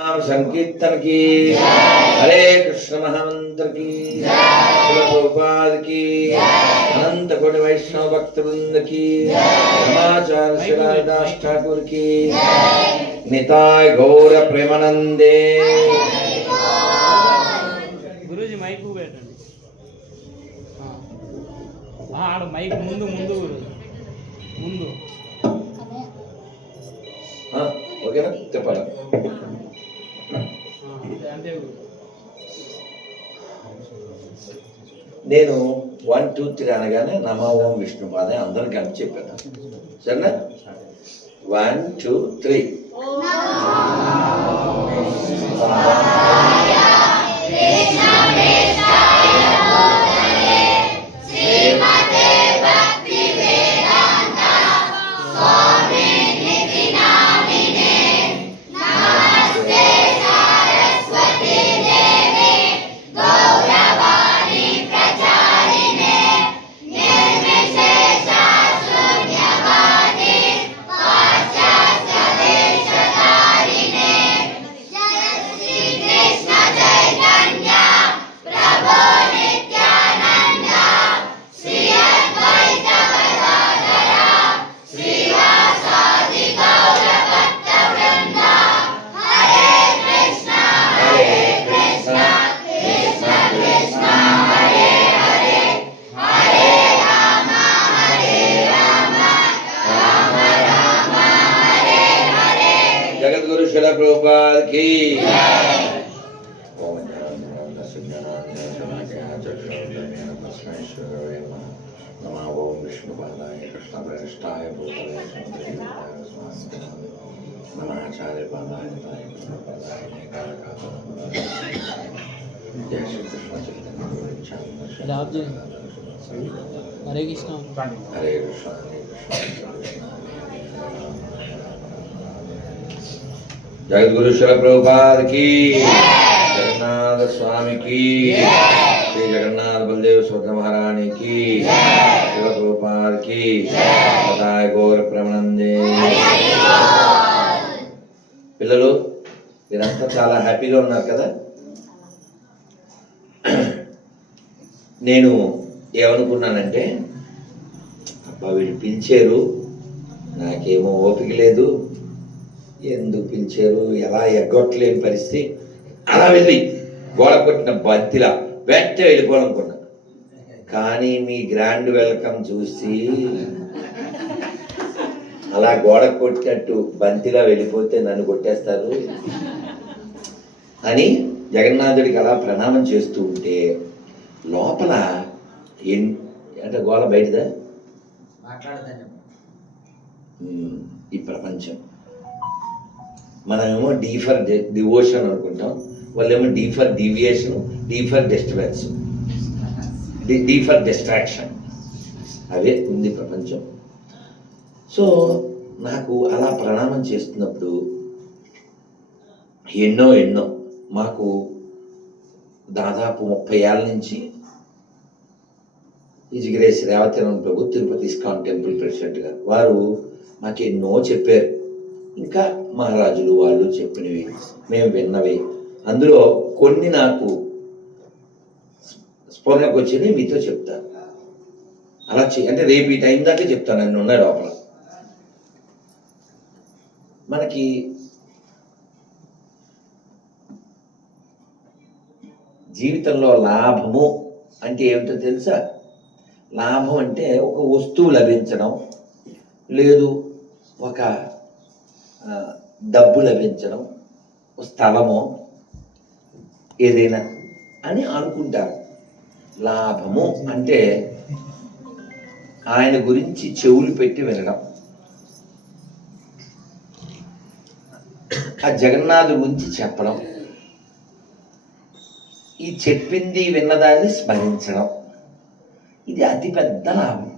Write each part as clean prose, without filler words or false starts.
संकीर्तन की हरे कृष्ण महामंत्र की प्रभुपाद की अनंत कोटि वैष्णव भक्त वृंद की धर्माचार्य श्री हरिदास ठाकुर की निताय गौर प्रेमानंदे। गुरुजी माइक बैठंడి ఆడ మైక్ ముందు ముందు ముందు ఓకేనా చెప్పాలా నేను 1 2 3 అనగానే నమో ఓం విష్ణుపాద అందరం కలిపి చెప్పాను సరేనా 1 2 3 जगद्गुरु श्रील प्रभुपाद की नमो ओम विष्णुपादाय कृष्णप्रेष्ठाय भूतले नमाचार्य पादाय जय श्री कृष्ण चैतन्य हरे कृष्ण हरे कृष्ण जगद्गुरु श्री प्रभुपाद की जगन्नाथ स्वामी की श्री जगन्नाथ बलदेव सुभद्रा महारानी की श्री प्रभुपाद की बताए गौर प्रेमानंदे। పిల్లలు మీరంతా చాలా హ్యాపీగా ఉన్నారు కదా. నేను ఏమనుకున్నానంటే అబ్బా వీళ్ళు పిలిచారు నాకేమో ఓపిక లేదు, ఎందుకు పిలిచారు ఎలా ఎగ్గొట్టలేని పరిస్థితి, అలా వెళ్ళి గోడ కొట్టిన బంతిలా వెంట వెళ్ళిపోవాలనుకున్నా. కానీ మీ గ్రాండ్ వెల్కమ్ చూసి అలా గోడ కొట్టినట్టు బంతిలా వెళ్ళిపోతే నన్ను కొట్టేస్తారు అని జగన్నాథుడికి అలా ప్రణామం చేస్తూ ఉంటే లోపల అంటే గోడ బయటదా ఈ ప్రపంచం. మనమేమో డీ ఫర్ డివోషన్ అనుకుంటాం, వాళ్ళేమో D for deviation, D for disturbance, D for distraction, అవే ఉంది ప్రపంచం. సో నాకు అలా ప్రణామం చేస్తున్నప్పుడు ఎన్నో మాకు దాదాపు 30 ఏళ్ళ నుంచి ఇజిగ్రేస్ రేవతిరమణ ప్రభు తిరుపతి ఇస్కాన్ టెంపుల్ ప్రెసిడెంట్గా వారు మాకు ఎన్నో చెప్పారు. ఇంకా మహారాజులు వాళ్ళు చెప్పినవి మేము విన్నవి, అందులో కొన్ని నాకు స్ఫురణకు వచ్చినవి మీతో చెప్తాను. అలా అంటే రేపు ఈ టైం దాకా చెప్తాను, అన్నీ ఉన్నాయి లోపల. మనకి జీవితంలో లాభము అంటే ఏమిటో తెలుసా? లాభం అంటే ఒక వస్తువు లభించడం, లేదు ఒక డబ్బు లభించడం, స్థలమో ఏదైనా అని అనుకుంటారు. లాభము అంటే ఆయన గురించి చెవులు పెట్టి వినడం, ఆ జగన్నాథు గురించి చెప్పడం, ఈ చెప్పింది విన్నదాన్ని స్మరించడం, ఇది అతిపెద్ద లాభం.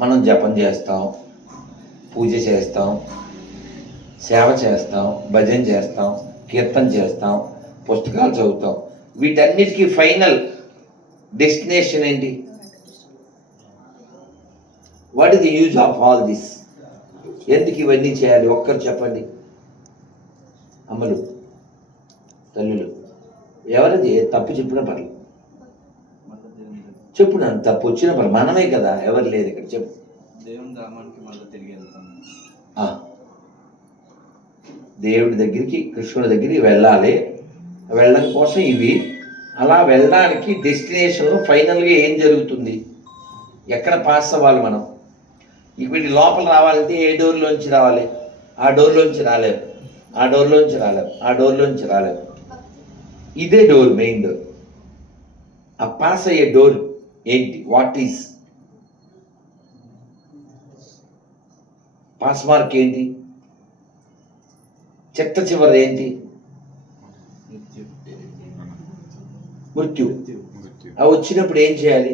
మనం జపం చేస్తాం, పూజ చేస్తాం, సేవ చేస్తాం, భజన చేస్తాం, కీర్తన చేస్తాం, పుస్తకాలు చదువుతాం. వీటన్నిటికీ ఫైనల్ డెస్టినేషన్ ఏంటి? What is the use of all this? ఎందుకు ఇవన్నీ చేయాలి? ఒక్కరు చెప్పండి. అమ్మలు, తల్లులు, ఎవరిది తప్పు చెప్పినా పర్లేదు, చెప్పు. నన్ను తప్పు వచ్చినా పర్లేదు, మనమే కదా, ఎవరు లేదు ఇక్కడ, చెప్పు. దేవుని ధామానికి మళ్ళీ తిరిగి వెళ్తాను. దేవుడి దగ్గరికి, కృష్ణుడి దగ్గరికి వెళ్ళాలి. వెళ్ళడం కోసం ఇవి. అలా వెళ్ళడానికి డెస్టినేషన్లో ఫైనల్గా ఏం జరుగుతుంది, ఎక్కడ పాస్ అవ్వాలి మనం. వీటి లోపల రావాలంటే ఏ డోర్లోంచి రావాలి, ఆ డోర్లోంచి రాలేము, ఆ డోర్లోంచి రాలేము, ఆ డోర్లోంచి రాలేము. ఇదే డోర్, మెయిన్ డోర్. ఆ పాస్ అయ్యే డోర్ ఏంటి, వాట్ ఈస్ పాస్ మార్క్ ఏంటి, చెత్త చివరి ఏంటి, మృత్యు. అవి వచ్చినప్పుడు ఏం చేయాలి,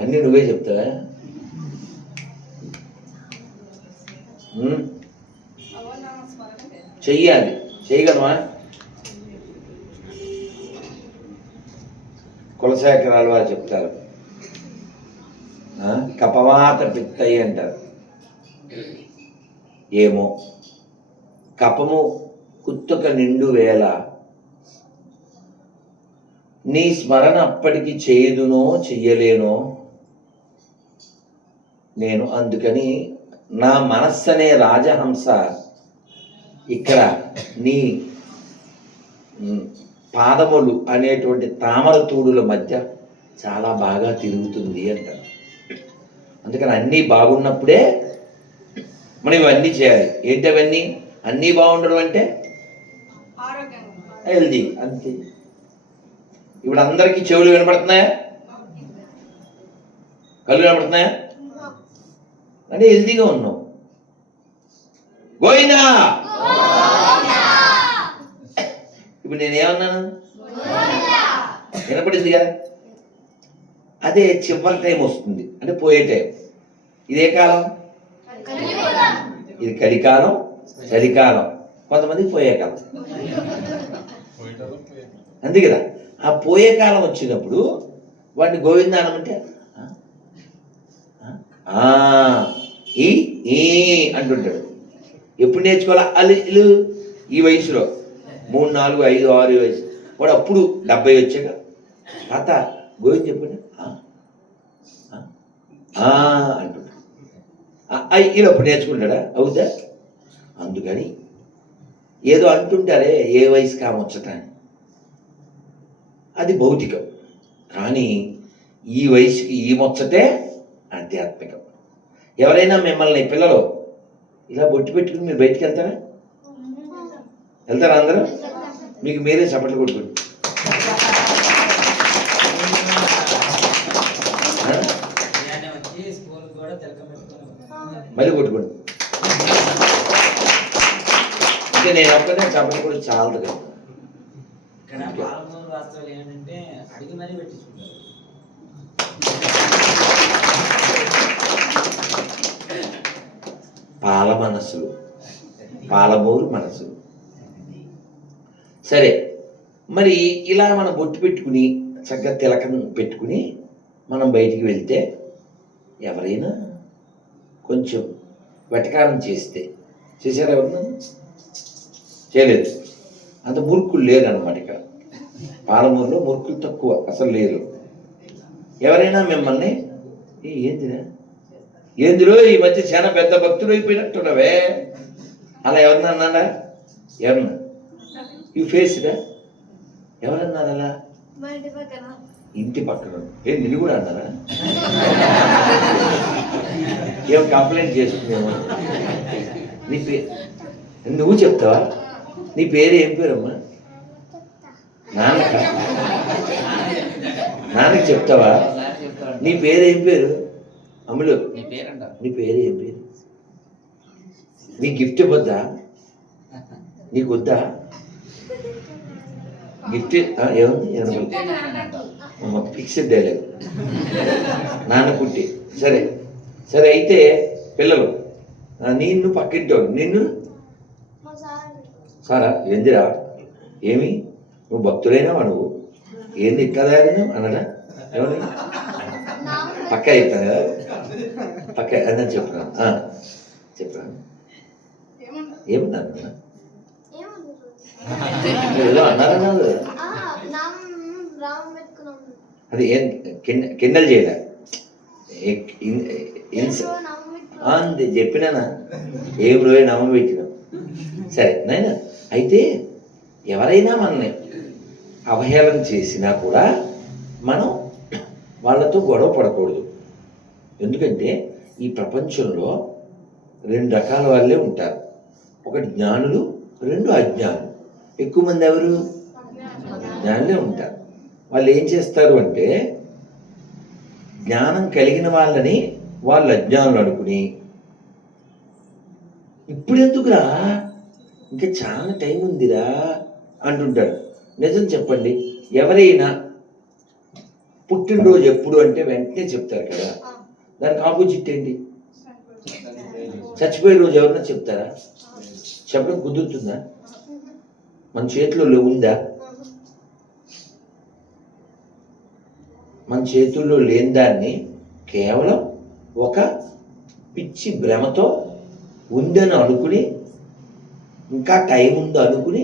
అన్నీ నువ్వే చెప్తావా? చెయ్యాలి, చేయగలమా? కులశేఖరాలు వారు చెప్తారు, కపవాత పిత్తయ్య అంటారు. ఏమో కపము కుత్తుక నిండు వేళ, నీ స్మరణ అప్పటికి చేయదునో చెయ్యలేనో నేను. అందుకని నా మనస్సు అనే రాజహంస ఇక్కడ నీ పాదములు అనేటువంటి తామర తూడుల మధ్య చాలా బాగా తిరుగుతుంది అంటారు. అందుకని అన్నీ బాగున్నప్పుడే మనం ఇవన్నీ చేయాలి. ఏంటి అవన్నీ? అన్నీ బాగుండడం అంటే హెల్దీ, అంతే. ఇప్పుడు అందరికీ చెవులు వినపడుతున్నాయా, కళ్ళు వినపడుతున్నాయా అంటే హెల్దీగా ఉన్నావు. గోయినా ఇప్పుడు నేనేమన్నాను, వినపడింది కదా. అదే చివరి టైం వస్తుంది అంటే పోయే టైం. ఇదే కాలం, ఇది కలికాలం, చలికాలం, కొంతమందికి పోయే కాలం, అంతే కదా. ఆ పోయే కాలం వచ్చినప్పుడు వాడిని గోవిందానం అంటే ఈ అంటుంటాడు. ఎప్పుడు నేర్చుకోవాలా? అల్లు ఈ వయసులో 3, 4, 5, 6 వయసు. వాడు అప్పుడు 70 వచ్చాక తాత గోవింద్ చెప్పండి అంటుంటాడు. ఈయన అప్పుడు నేర్చుకుంటాడా? అవుతా. అందుకని ఏదో అంటుంటారే ఏ వయసు కామొచ్చట, అది భౌతికం. కానీ ఈ వయసుకి ఈ ముచ్చటే ఆధ్యాత్మికం. ఎవరైనా మిమ్మల్ని పిల్లలు ఇలా బొట్టు పెట్టుకుని మీరు బయటికి వెళ్తారా? వెళ్తారా అందరూ? మీకు మీరే చప్పట్లు కొట్టుకోండి. మళ్ళీ కొట్టుకోండి. అంటే నేను ఒక్కనే చప్పట్లు కూడా చాలదు కదా. పాల మనసులు, పాలమూరు మనసులు. సరే, మరి ఇలా మనం బొట్టు పెట్టుకుని చక్కగా తిలకం పెట్టుకుని మనం బయటికి వెళ్తే ఎవరైనా కొంచెం వెటకారం చేస్తే, చేశారు ఎవరన్నా? చేయలేదు. అంత మురుకులు లేరన్నమాట. ఇక్కడ పాలమూరులో మురుకులు తక్కువ, అసలు లేరు. ఎవరైనా మిమ్మల్ని ఏందిరో ఈ మధ్య చాలా పెద్ద భక్తులు అయిపోయినట్టున్నవే అలా ఎవరన్నా అన్నాడా? ఎవరన్నా ఈ ఫేస్డా ఎవరన్నారు అలా? ఇంటి పక్కన నిన్ను కూడా అన్నారా? ఏం కంప్లైంట్ చేస్తున్నామో? నీ పేరు నువ్వు చెప్తావా? నీ పేరు ఏం పేరమ్మా? నాన్నకి చెప్తావా? నీ పేరు ఏం పేరు? అమ్ములు నీ పేరు ఏం పేరు? నీ గిఫ్ట్ ఇవ్వద్దా? నీకు వద్దా గిఫ్ట్? ఏముంది? Fixed dialogue. నాన్న పుట్టి సరే సరే. అయితే పిల్లలు నిన్ను పక్కింటాడు, నిన్ను సారా ఏందిరా ఏమి నువ్వు భక్తులైనావా? నువ్వు ఏంది ఇట్లా తయారైనావు అన్నడా? ఏమన్నా పక్క చెప్తాను కదా, పక్క అన్న చెప్తున్నాను. ఏమన్నారు ఏదో అన్నారన్నారు. అది ఏం కిండల్ చేయలే అంతే చెప్పినానా ఏం రోజు నమ్మ పెట్టినాం. సరే నాయన, అయితే ఎవరైనా మనల్ని అవహేళన చేసినా కూడా మనం వాళ్ళతో గొడవ పడకూడదు. ఎందుకంటే ఈ ప్రపంచంలో 2 రకాల వాళ్ళే ఉంటారు. ఒకటి జ్ఞానులు, 2 అజ్ఞానులు. ఎక్కువ మంది ఎవరు? జ్ఞానులే ఉంటారు. వాళ్ళు ఏం చేస్తారు అంటే జ్ఞానం కలిగిన వాళ్ళని వాళ్ళు అజ్ఞానులు అనుకుని, ఇప్పుడెందుకురా ఇంకా చాలా టైం ఉందిరా అంటుంటాడు. నిజం చెప్పండి, ఎవరైనా పుట్టినరోజు ఎప్పుడు అంటే వెంటనే చెప్తారు కదా. దానికి ఆపోజిట్ ఏంటి? చచ్చిపోయే రోజు ఎవరన్నా చెప్తారా? చెప్పడం కుదురుతుందా? మన చేతుల్లో ఉందా? మన చేతుల్లో లేని దాన్ని కేవలం ఒక పిచ్చి భ్రమతో ఉందని అనుకుని, ఇంకా టైం ఉందో అనుకుని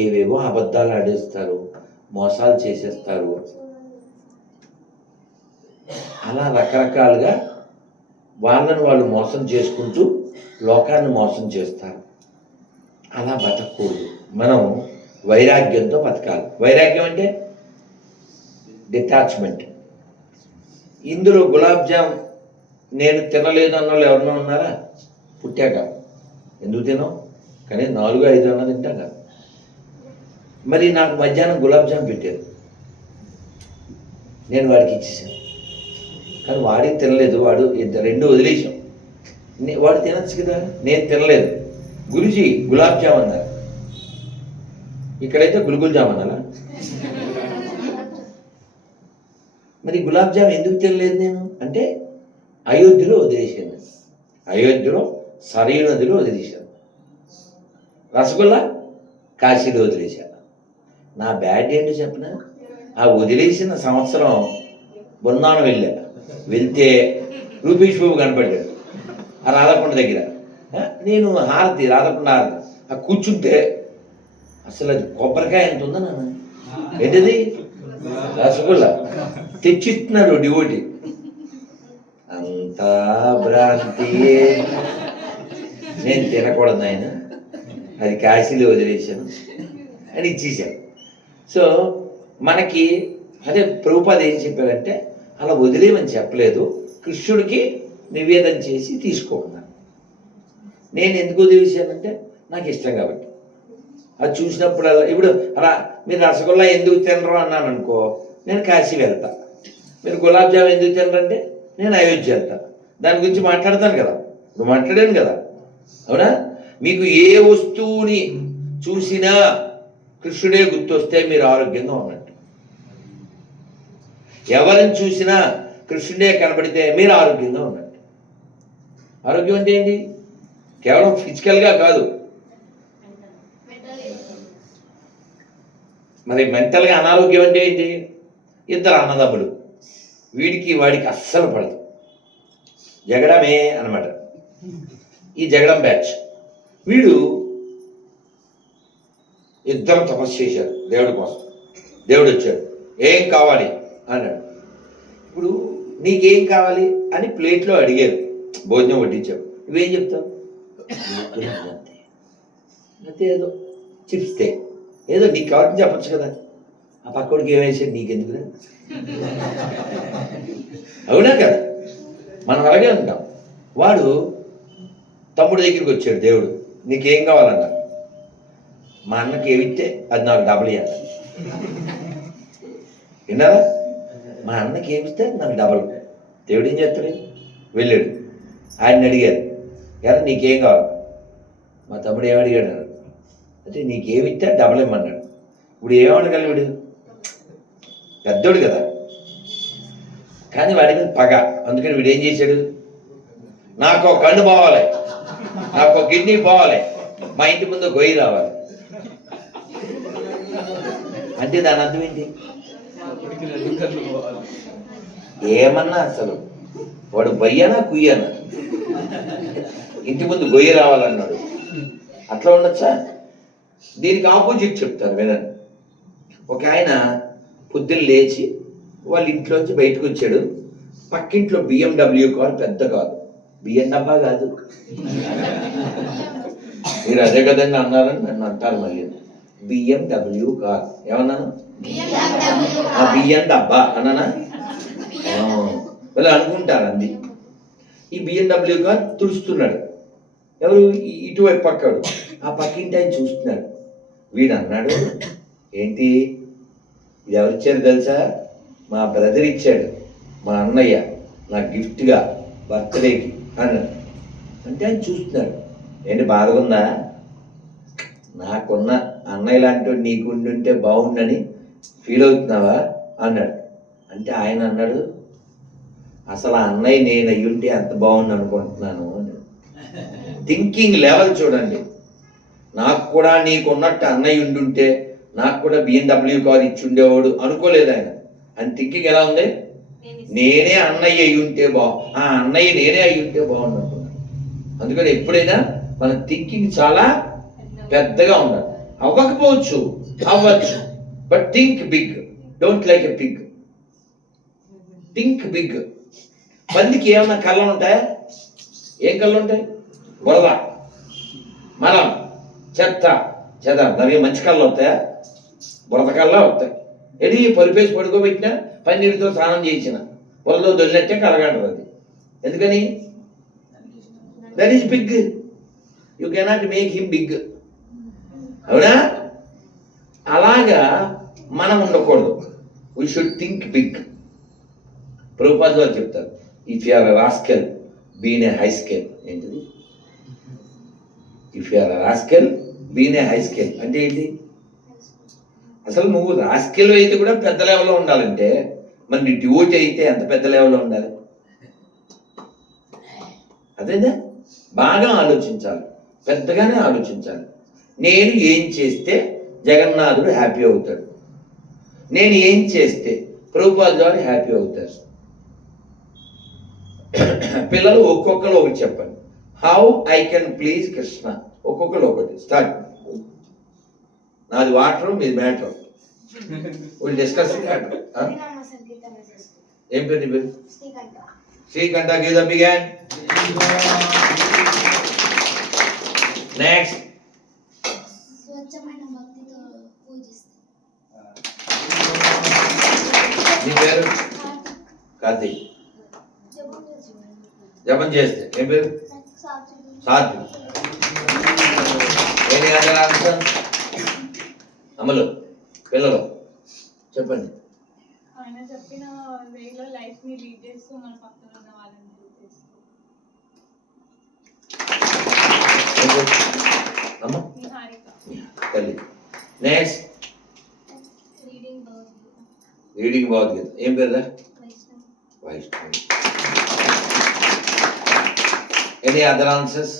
ఏవేవో అబద్ధాలు ఆడేస్తారు, మోసాలు చేసేస్తారు. అలా రకరకాలుగా వాళ్ళని వాళ్ళు మోసం చేసుకుంటూ లోకాన్ని మోసం చేస్తారు. అలా బతకూడదు. మనం వైరాగ్యంతో బతకాలి. వైరాగ్యం అంటే డిటాచ్మెంట్. ఇందులో గులాబ్ జామ్ నేను తినలేదు అన్న వాళ్ళు ఎవరన్నా ఉన్నారా? పుట్టాక ఎందుకు తినవు? కానీ 4-5 అన్న తింటాం కదా. మరి నాకు మధ్యాహ్నం గులాబ్ జామ్ పెట్టారు, నేను వాడికి ఇచ్చేసాను. కానీ వాడికి తినలేదు, వాడు 2 వదిలేసాం. వాడు తినచ్చు కదా, నేను తినలేదు. గురుజీ గులాబ్ జామ్ అన్నారు, ఇక్కడైతే గుల్గుల్ జామ్ అన్నారా? మరి గులాబ్ జామ్ ఎందుకు తినలేదు నేను అంటే అయోధ్యలో వదిలేసాను. అయోధ్యలో సరైన నదిలో వదిలేశాను. రసగుల్లా కాశీలో వదిలేశాను. నా బ్యాడ్ ఏంటో చెప్పిన, ఆ వదిలేసిన సంవత్సరం బృందావనం వెళ్తే రూపేష్ బాబు కనపడ్డాడు ఆ రాధకొండ దగ్గర. నేను హారతి, రాధకొండ హారతి ఆ కూర్చుంటే అసలు అది కొబ్బరికాయ ఎంత ఉందా నాన్న, ఏంటది రసగుల్లా తెచ్చిస్తున్నాడు డివోటి. అంతా భ్రాంతియే, నేను తినకూడదు ఆయన, అది కాశీలో వదిలేశాను అని ఇచ్చేసాను. సో మనకి అదే ప్రభుపాద ఏం చెప్పారంటే అలా వదిలేమని చెప్పలేదు, కృష్ణుడికి నివేదన చేసి తీసుకోమన్నాను. నేను ఎందుకు వదిలేశానంటే నాకు ఇష్టం కాబట్టి. అది చూసినప్పుడల్లా ఇప్పుడు అలా మీరు రసగుల్లా ఎందుకు తినరు అన్నాను అనుకో, నేను కాశీ వెళ్తా. మీరు గులాబ్ జామ్ ఎందుకు తినరంటే నేను అయోధ్య వెళ్తా. దాని గురించి మాట్లాడతాను కదా, ఇప్పుడు మాట్లాడాను కదా, అవునా? మీకు ఏ వస్తువుని చూసినా కృష్ణుడే గుర్తొస్తే మీరు ఆరోగ్యంగా ఉన్నట్టు. ఎవరిని చూసినా కృష్ణుడే కనబడితే మీరు ఆరోగ్యంగా ఉన్నట్టు. ఆరోగ్యం అంటే ఏంటి? కేవలం ఫిజికల్గా కాదు, మరి మెంటల్గా. అనారోగ్యం అంటే ఏంటి? 2 అన్నదమ్ములు, వీడికి వాడికి అస్సలు పడదు, జగడమే అనమాట. ఈ జగడం బ్యాచ్. వీడు 2 తపస్సు చేశారు దేవుడి కోసం. దేవుడు వచ్చాడు, ఏం కావాలి అన్నాడు. ఇప్పుడు నీకేం కావాలి అని ప్లేట్లో అడిగారు, భోజనం వడ్డించావు, నువ్వేం చెప్తావు? అంతే, ఏదో చిప్స్ తే, ఏదో నీకు కావాలని చెప్పచ్చు కదా. ఆ పక్కడికి ఏమేసాడు నీకెందుకురా? అవునా కదా? మనం అలాగే ఉంటాం. వాడు తమ్ముడి దగ్గరికి వచ్చాడు దేవుడు, నీకేం కావాలన్నా. మా అన్నకి ఏమిస్తే అది నాకు డబల్ ఇవ్వాలి. విన్నారా? మా అన్నకి ఏమిస్తే నాకు డబల్. దేవుడు ఏం చేస్తాడు? వెళ్ళాడు, ఆయన అడిగారు, ఎవరు నీకేం కావాలి? మా తమ్ముడు ఏమడిగాడు అంటే నీకేమిస్తే డబల్ ఇమ్మన్నాడు. ఇప్పుడు ఏమడగలడు? వీడు పెద్దోడు కదా, కానీ వాడి మీద పగ. అందుకని వీడు ఏం చేశాడు? నాకు ఒక కన్ను పోవాలి, నాకు ఒక కిడ్నీ పోవాలి, మా ఇంటి ముందు గొయ్యి రావాలి అంటే దాని అర్థం ఏంటి? ఏమన్నా అసలు వాడు బయ్యానా కుయ్యానా? ఇంటి ముందు గొయ్యి రావాలన్నాడు. అట్లా ఉండొచ్చా? దీనికి ఆపోజిట్ చెప్తాను వినండి. ఒక ఆయన పొద్దున్న లేచి వాళ్ళ ఇంట్లోంచి బయటకు వచ్చాడు. పక్కింట్లో BMW కారు, పెద్ద కారు, బియ్యం డబ్బా కాదు. మీరు అదే కదండి అన్నారని నన్ను అంటారు మళ్ళీ. BMW కార్ ఏమన్నాను? బియ్యం డబ్బా అన్నానా? వాళ్ళు అనుకుంటారు అంది. ఈ BMW కార్ తుడుస్తున్నాడు. ఎవరు? ఇటువైపు పక్కాడు. ఆ పక్కింటి ఆయన చూస్తున్నాడు. వీడు అన్నాడు, ఏంటి ఇది ఎవరిచ్చారు తెలుసా? మా బ్రదర్ ఇచ్చాడు, మా అన్నయ్య నాకు గిఫ్ట్గా బర్త్డేకి అన్నాడు. అంటే ఆయన చూస్తున్నాడు. ఏంటి బాధగా ఉందా? నాకున్న అన్నయ్య లాంటి నీకు ఉండుంటే బాగుండని ఫీల్ అవుతున్నావా అన్నాడు. అంటే ఆయన అన్నాడు, అసలు ఆ అన్నయ్య నేను అయ్యుంటే ఎంత బాగుంది అనుకుంటున్నాను అన్నాడు. థింకింగ్ లెవెల్ చూడండి. నాకు కూడా నీకున్నట్టు అన్నయ్య ఉండుంటే నాకు కూడా BMW కార్ ఇచ్చి ఉండేవాడు అనుకోలేదు ఆయన. అని థింకింగ్ ఎలా ఉంది? నేనే అన్నయ్య అయి ఉంటే ఆ అన్నయ్య నేనే అయి ఉంటే బాగుండు అనుకున్నాను. అందుకని ఎప్పుడైనా మన థింకింగ్ చాలా పెద్దగా ఉండాలి. అవ్వకపోవచ్చు, అవ్వచ్చు, but think big. Don't like a pig, think big. పందికి ఏమన్నా కళ్ళలు ఉంటాయా? ఏం కళ్ళు ఉంటాయి? బురద, మలం, చెత్త, దానికి మంచి కళ్ళు అవుతాయా? బురద కళ్ళ అవుతాయి. ఎడి పరిపేసి పడుకోబెట్టినా, పన్నీరుతో స్నానం చేయించిన, బురదలో దొల్లినట్టే కలగంటారు. అది ఎందుకని? That is big. You cannot make him big. అవునా? అలాగా మనం ఉండకూడదు. We should think big. ప్రభుపాదులు వారు చెప్తారు, if you are a rascal, be in a high scale. ఏంటిది? If you are a rascal, be in a high scale అంటే ఏంటి? అసలు నువ్వు రాస్కెల్ అయితే కూడా పెద్ద లెవెల్లో ఉండాలంటే, మరి నీ డ్యూటీ అయితే ఎంత పెద్ద లెవెల్లో ఉండాలి? అదేనా? బాగా ఆలోచించాలి, పెద్దగానే ఆలోచించాలి. నేను ఏం చేస్తే జగన్నాథుడు హ్యాపీ అవుతాడు, నేను ఏం చేస్తే ప్రభుపాదుల వారు హ్యాపీ అవుతారు. పిల్లలు ఒక్కొక్కరు ఒకటి చెప్పండి. How I can please Krishna. ఒక్కొక్కరు ఒకటి. స్టార్ట్. నాది వాటర్, మీది మ్యాటర్. Will discuss. ఏం పేరు నీ పేరు? Srikantha. Give the big hand. Next. స్వచ్ఛమైన భక్తితో పూజిస్తాం. నీ పేరు? కార్తీక్. జపం చేస్తే ఏం పేరు? సాత్విక్. ఏంటి ఆన్సర్? అమలు. పిల్లలు చెప్పండి. ఆయన చెప్పిన వేలో లైఫ్ ని లీడ్ చేస్తూ మన పక్కన ఉన్న వాళ్ళని లీడ్ చేస్తూ. అమ్మ నిహారిక. తల్లి. నెక్స్ట్. రీడింగ్ భగవద్గీత. ఏం పేరుదా? వైష్ణవ్. Any other answers?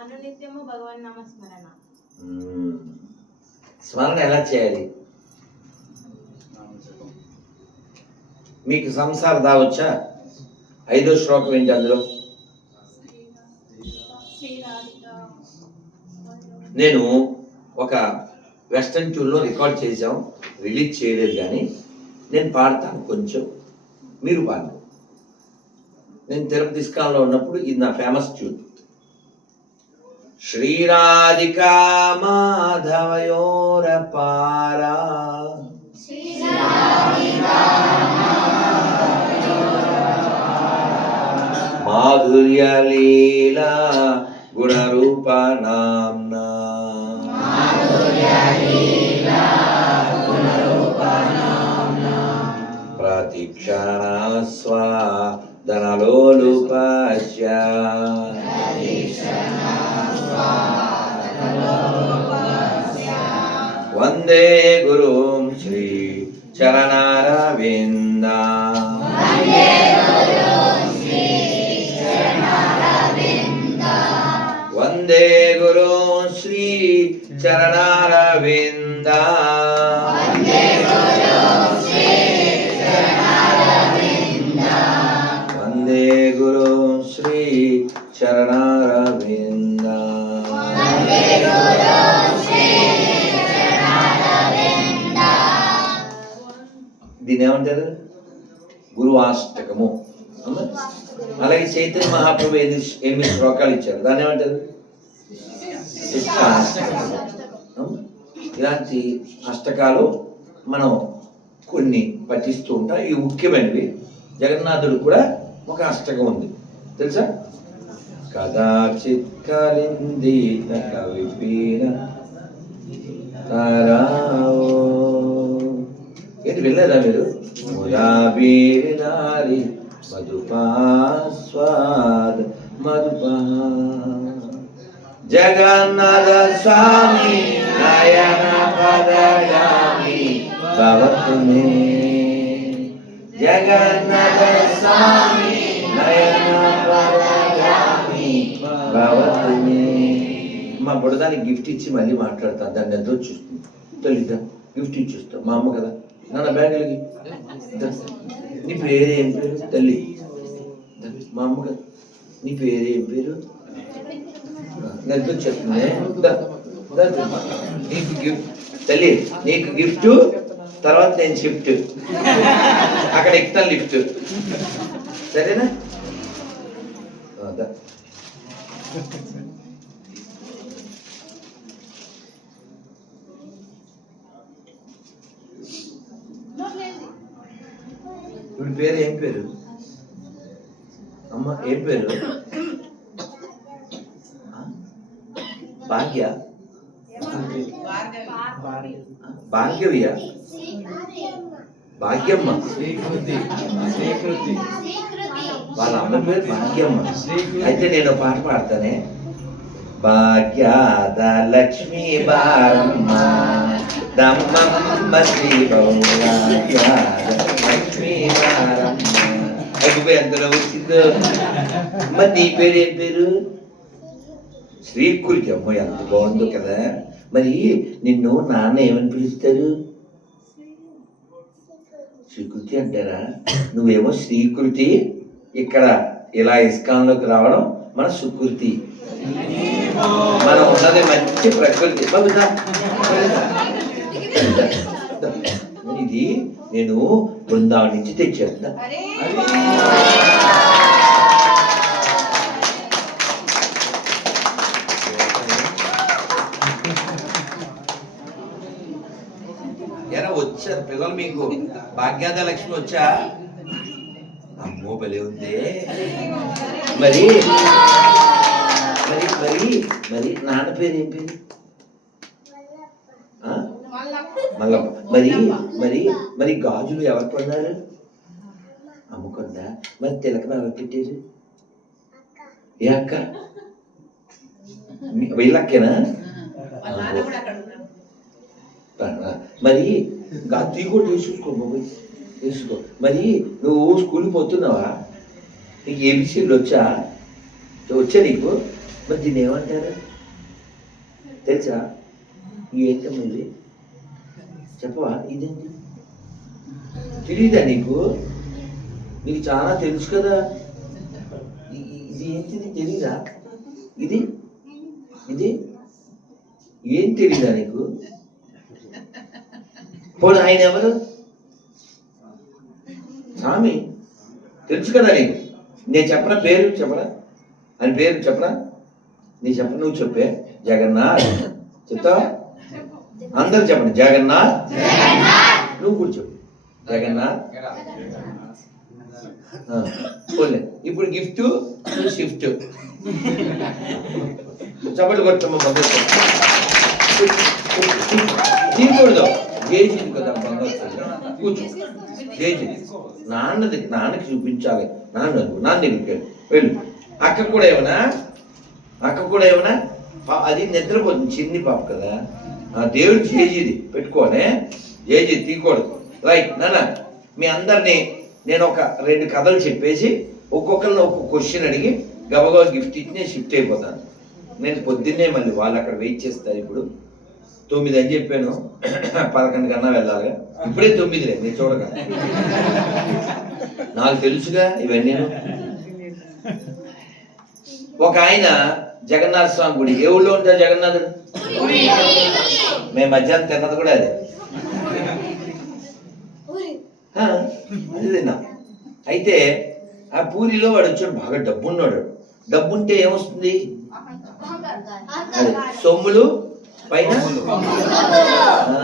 అనునిత్యము భగవన్ నామ స్మరణ. స్మరణ ఎలా చేయాలి? మీకు సంసార దావచ్చా? 5వ శ్లోకం ఏంటి అందులో? నేను ఒక వెస్టర్న్ ట్యూన్లో రికార్డ్ చేసాం, రిలీజ్ చేయలేదు, కానీ నేను పాడతాను కొంచెం, మీరు పాడండి. నేను తిరుపతి ఇస్కాన్లో ఉన్నప్పుడు ఇది నా ఫేమస్ ట్యూన్. శ్రీరాధికా మాధవయోర పారా మాధుర్య లీలా గుణరూప నామ్నా ప్రతిక్షణ స్వాదనలోలుపస్య వందే గురుం శ్రీ చరణారవింద వందే గురుం శ్రీ చరణారవింద వందే గురుం శ్రీ చరణారవింద చైతన్య మహాప్రభు 8 శ్లోకాలు ఇచ్చారు. దాన్ని ఏమంటారు? శిష్టాష్టకం. ఇలాంటి అష్టకాలు మనం కొన్ని పఠిస్తూ ఉంటాం. ఇవి ముఖ్యమైనవి. జగన్నాథుడు కూడా ఒక అష్టకం ఉంది, తెలుసా? కదాచిత్ కలిందీత కవిపీన తారావో. ఏంటి వెళ్ళారా మీరు? మురాబీనారి మధుపాస్వాద మధుపా జగన్నాథ స్వామి నయన పదగామి భవతు మే. జగన్నాథ స్వామి నయన పదగామి భవతు మే. మా బుడదానికి గిఫ్ట్ ఇచ్చి మళ్ళీ మాట్లాడతాను. దాన్ని ఎంతో చూస్తుంది. తెలీదా? గిఫ్ట్ ఇచ్చి చూస్తాం. మా అమ్మ కదా, నాన్న బ్యాగులకి. నీ పేరేం పేరు తల్లి? మా అమ్మ కదా. నీ పేరేం పేరు? నెలతో చెప్తుంది. నీకు గిఫ్ట్ తల్లి, నీకు గిఫ్ట్, తర్వాత నేను షిఫ్ట్, అక్కడ ఎక్కుతాను లిఫ్ట్. సరేనా? ఇప్పుడు పేరు ఏం పేరు? అమ్మ ఏం పేరు? భాగ్య? భాగ్యవియా? భాగ్యమ్మ. వాళ్ళ అమ్మ పేరు భాగ్యమ్మ. అయితే నేను పాట పాడతానే. భాగ్యాద లక్ష్మీ బారమ్మ దమ్మమ్మ శ్రీ భాగ్యాద లక్ష్మీ బారమ్మ. అయిపోయి ఎంతలో వచ్చిందో. మరి నీ పేరు ఏం పేరు? శ్రీకృతి. అమ్మో ఎంత బాగుందో కదా. మరి నిన్ను నాన్న ఏమని పిలుస్తారు? శ్రీకృతి అంటారా? నువ్వేమో శ్రీకృతి. ఇక్కడ ఇలా ఇస్కాన్లోకి రావడం మన సుకృతి. మనం ఉన్నది మంచి ప్రకృతి. ఇది నేను బృందావనం నుంచి తెచ్చాను. ఎలా వచ్చారు పిల్లలు? మీకు భాగ్యాద లక్ష్మి వచ్చా? అమ్మో భలే ఉంది. మరి మరి మరి మరి నాన్న పేరు ఏం పేరు? మల్లప్ప. మరి మరి మరి గాజులు ఎవరు కొన్నారు? అమ్ముకుందా? మరి తిలకం ఎవరు పెట్టారు? ఏ అక్క? వీళ్ళక్కేనా? మరి గాజు కూడా తీసుకో బాబోయ్, తీసుకో. మరి నువ్వు స్కూల్కి పోతున్నావా? నీకు ఏబిసిడ్లు వచ్చా? నీకు? మరి దీన్ని ఏమంటారు తెలుసా? ఏంటమ్మా ఇది? చెప్పవా? ఇదేంటి తెలీదా నీకు? నీకు చాలా తెలుసు కదా. ఇది ఏంటిది తెలీదా? ఇది ఇది ఏం తెలీదా నీకు? పోనీ ఆయన ఎవరు? స్వామి. తెలుసు కదా నీకు. నేను చెప్పనా పేరు? చెప్పనా అని పేరు చెప్పనా? నీ చెప్ప, నువ్వు చెప్పే. జగన్నాథ్ చెప్తావా? అందరు చెప్పండి జగన్నాథ్. నువ్వు కూడా చెప్పు జగన్నాథ్. పోలే. ఇప్పుడు గిఫ్ట్ షిఫ్ట్. చప్పట్లు కొట్టమ్మ. తీయకూడదు. జేజీ కదా కూర్చో. జేజీ నాన్నది, నాన్నకి చూపించాలి. నాన్న దగ్గరికి వెళ్ళు. అక్క కూడా ఏమన్నా? అక్క కూడా ఏమన్నా? అది నిద్రపోతుంది, చిన్ని పాప కదా. దేవుడి జేజీది పెట్టుకోనే. జేజీ తీయకూడదు. రైట్ నాన్న, మీ అందరినీ నేను ఒక 2 కథలు చెప్పేసి ఒక్కొక్కరిని ఒక్కొక్క క్వశ్చన్ అడిగి గబగబా గిఫ్ట్ ఇచ్చి నేను షిఫ్ట్ అయిపోతాను. నేను పొద్దున్నే మళ్ళీ వాళ్ళు అక్కడ వెయిట్ చేస్తారు. ఇప్పుడు 9 అని చెప్పాను, 11 కన్నా వెళ్ళాలి. ఇప్పుడే 9 మీరు చూడగా. నాకు తెలుసుగా ఇవన్నీ. ఒక ఆయన జగన్నాథ స్వామి గుడి ఏ ఊళ్ళో ఉంటారు? జగన్నాథుడు. మేము మధ్యాహ్నం తిన్నది కూడా అదే. అది తిన్నా. అయితే ఆ పూరిలో వాడు వచ్చాడు, బాగా డబ్బున్నాడు. డబ్బుంటే ఏమొస్తుంది? అదే సొమ్ములు పైన ఆ,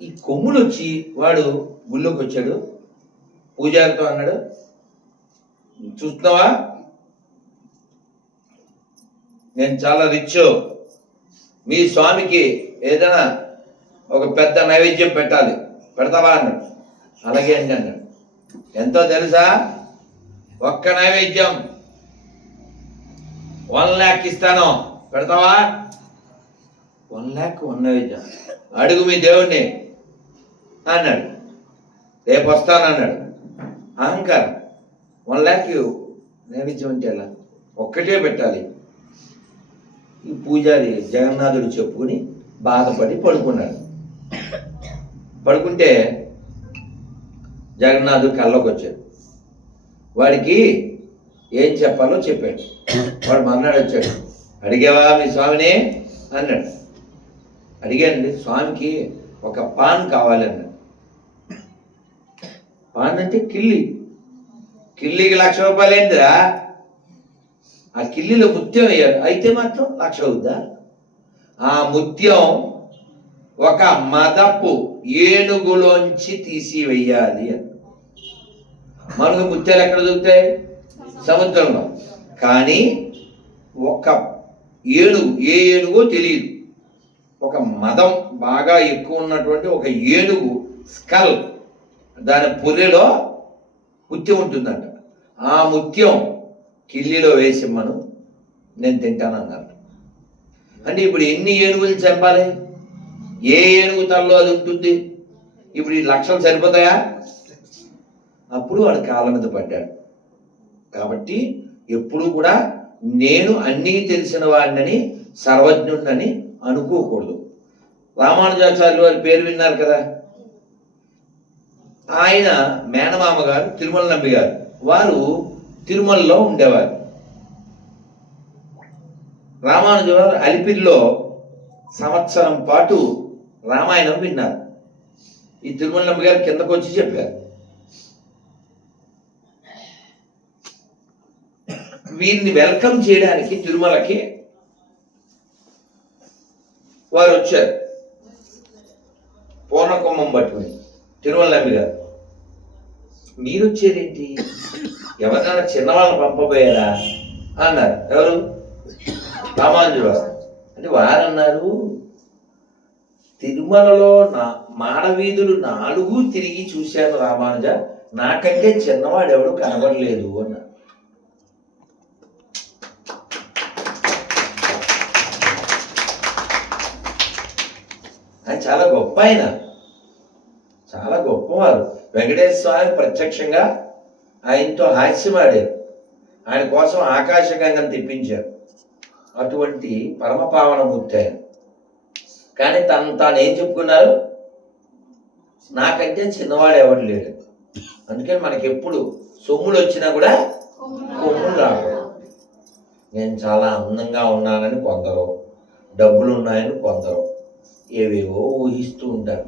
ఈ కొమ్ములు వచ్చి వాడు గుళ్ళోకి వచ్చాడు. పూజారితో అన్నాడు, చూస్తున్నావా నేను చాలా రిచ్, మీ స్వామికి ఏదైనా ఒక పెద్ద నైవేద్యం పెట్టాలి, పెడతావా అన్నాడు. అలాగే అండి అన్నాడు. ఎంతో తెలుసా? ఒక్క నైవేద్యం 1 lakh ఇస్తాను, పెడతావా? 1 lakh 1 నైవేద్యం, అడుగు మీ దేవుణ్ణి అన్నాడు. రేపు వస్తానన్నాడు. అహంకారం. 1 lakh నైవేద్యం అంటే ఎలా? ఒక్కటే పెట్టాలి. ఈ పూజారి జగన్నాథుడు చెప్పుకుని బాధపడి పడుకున్నాడు. పడుకుంటే జగన్నాథుడు కల్లోకి వచ్చాడు. వాడికి ఏం చెప్పాలో చెప్పాడు. వాడు మన్నాడు వచ్చాడు. అడిగావా మీ స్వామిని అన్నాడు. అడిగానండి, స్వామికి ఒక పాన్ కావాలి అన్నాడు. పాన్ అంటే కిల్లి. కిల్లికి 1,00,000 రూపాయలు ఏంటిరా? ఆ కిల్లిలో ముత్యం వేయాలి, అయితే మాత్రం 1,00,000 అవుద్దా? ఆ ముత్యం ఒక మదపు ఏనుగులోంచి తీసి వెయ్యాలి అని. మనకు ముత్యాలు ఎక్కడ దొరుకుతాయి? సముద్రంలో. కానీ ఒక ఏనుగు, ఏ ఏనుగో తెలియదు, ఒక మదం బాగా ఎక్కువ ఉన్నటువంటి ఒక ఏనుగు స్కల్, దాని పొర్రెలో ముత్యం ఉంటుందంట. ఆ ముత్యం కిల్లిలో వేసి నేను తింటాను అన్నారు. అంటే ఇప్పుడు ఎన్ని ఏనుగులు చంపాలి? ఏ ఏనుగు తలలో అది ఉంటుంది? ఇప్పుడు ఈ 1,00,000 సరిపోతాయా? అప్పుడు వాడు కాళ్ళ మీద పడ్డాడు. కాబట్టి ఎప్పుడు కూడా నేను అన్నీ తెలిసిన వాడినని, సర్వజ్ఞుడినని అనుకోకూడదు. రామానుజాచార్యులు వారి పేరు విన్నారు కదా. ఆయన మేనమామ గారు తిరుమల నంబి గారు, వారు తిరుమలలో ఉండేవారు. రామానుజ గారు అలిపిరిలో సంవత్సరం పాటు రామాయణం విన్నారు. ఈ తిరుమల నంబి గారు కిందకు వచ్చి చెప్పారు. వీరిని వెల్కమ్ చేయడానికి తిరుమలకి వారు వచ్చారు. పూర్ణకుంభం పట్టుకుని తిరుమల నంబి గారు, మీరు వచ్చారేంటి? ఎవరినైనా చిన్నవాళ్ళని పంపబోయారా అన్నారు. ఎవరు? రామానుజుడు. అంటే వారన్నారు, తిరుమలలో మాడవీధులు 4 తిరిగి చూశాను రామానుజ, నాకంటే చిన్నవాడు ఎవడు కనబడలేదు అన్నారు. ఆయన చాలా గొప్ప, ఆయన చాలా గొప్పవారు. వెంకటేశ్వర స్వామి ప్రత్యక్షంగా ఆయనతో హాస్యమాడారు. ఆయన కోసం ఆకాశగంగను తెప్పించారు. అటువంటి పరమ పావనమూర్తి ఆయన. కానీ తాను ఏం చెప్పుకున్నారు? నాకంటే చిన్నవాడు ఎవడు లేడు. అందుకని మనకి ఎప్పుడు సొమ్ములు వచ్చినా కూడా కొమ్ములు రాకూడదు. నేను చాలా అందంగా ఉన్నానని కొందరు, డబ్బులు ఉన్నాయని కొందరు ఏవేవో ఊహిస్తూ ఉంటారు.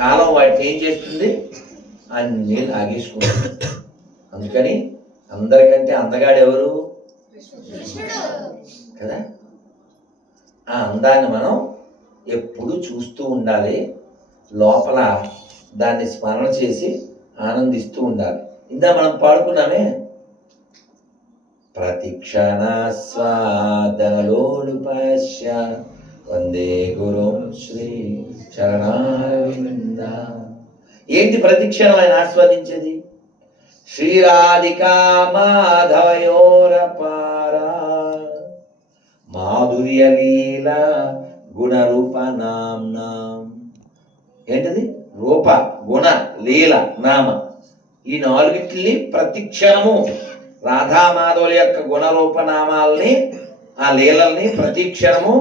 కాలం వాటికి ఏం చేస్తుంది? అన్నీ లాగేసుకుంటుంది. అందుకని అందరికంటే అందగాడు ఎవరు కదా. ఆ అందాన్ని మనం ఎప్పుడు చూస్తూ ఉండాలి, లోపల దాన్ని స్మరణ చేసి ఆనందిస్తూ ఉండాలి. ఇందా మనం పాడుకున్నామే, ప్రతిక్షణాస్వాదనలోలుపశ్య వందే గురుం శ్రీ చరణారవింద. ఏంటి ప్రతిక్షణం ఆయన ఆస్వాదించేది? శ్రీరాధికా మాధవయోరపారా మాధుర్య లీల గుణరూప నామ్నాం. ఏంటది? రూప, గుణ, లీల, నామ. ఈ 4 ప్రతిక్షణము రాధామాధవుల యొక్క గుణరూప నామాలని, ఆ లీలల్ని ప్రతిక్షణము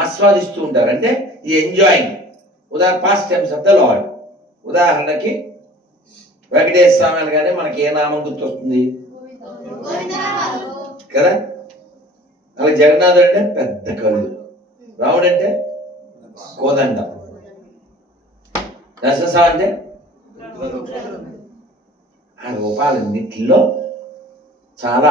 ఆస్వాదిస్తూ ఉంటారు. అంటే enjoying. Past tense of the lord. ఉదాహరణకి వెంకటేశ్వర స్వామి అనగానే మనకి ఏ నామం గుర్తొస్తుంది కదా? అలాగే జగన్నాథుడు అంటే పెద్ద కళ్ళు, రాముడు అంటే కోదండం, నరసింహస్వామి అంటే ఆ రూపాలన్నిటిలో చాలా